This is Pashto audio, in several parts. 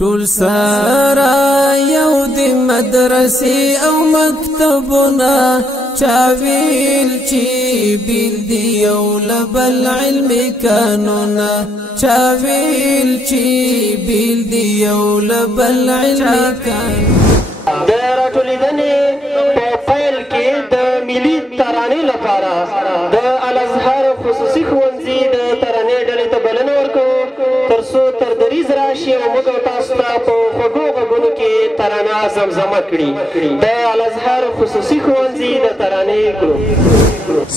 ټول سارا یو د مدرسې او مکتبونه چاویل چې بیل دی یو لبل علم قانونا چاویل چې بیل دی یو لبل علم قانونا د راټولیدنې په پیل کې د ملي ترانې لپاره د الازهر خصوصي ښوونځي د ترانې ډلې ته بلنه ورکوو تر څو تر دریځ راشي او موږ او تاسو ته په خوږو غږونو کې ترانه زمزمه کړي د الازهر خصوصي ښوونځي د ترانې ګروپ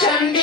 Shande